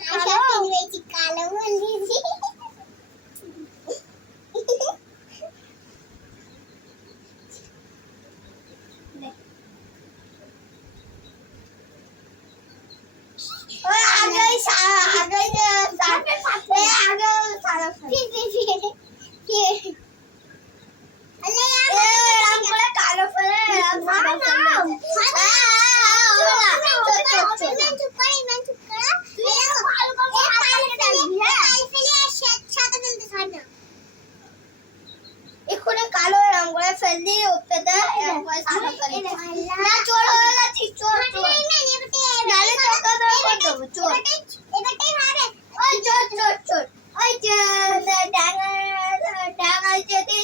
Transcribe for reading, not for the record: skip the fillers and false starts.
কালো বলেছি কালো রং করে ফেললি ওপরে দেয় একবার সাদা করে না চোর হয়ে গেছিস চোর চোর নালে তোকে ধরে দেবো চোর এবারটাই হবে ওই চোর চোর চোর ওই ডাঙা ডাঙা যেতে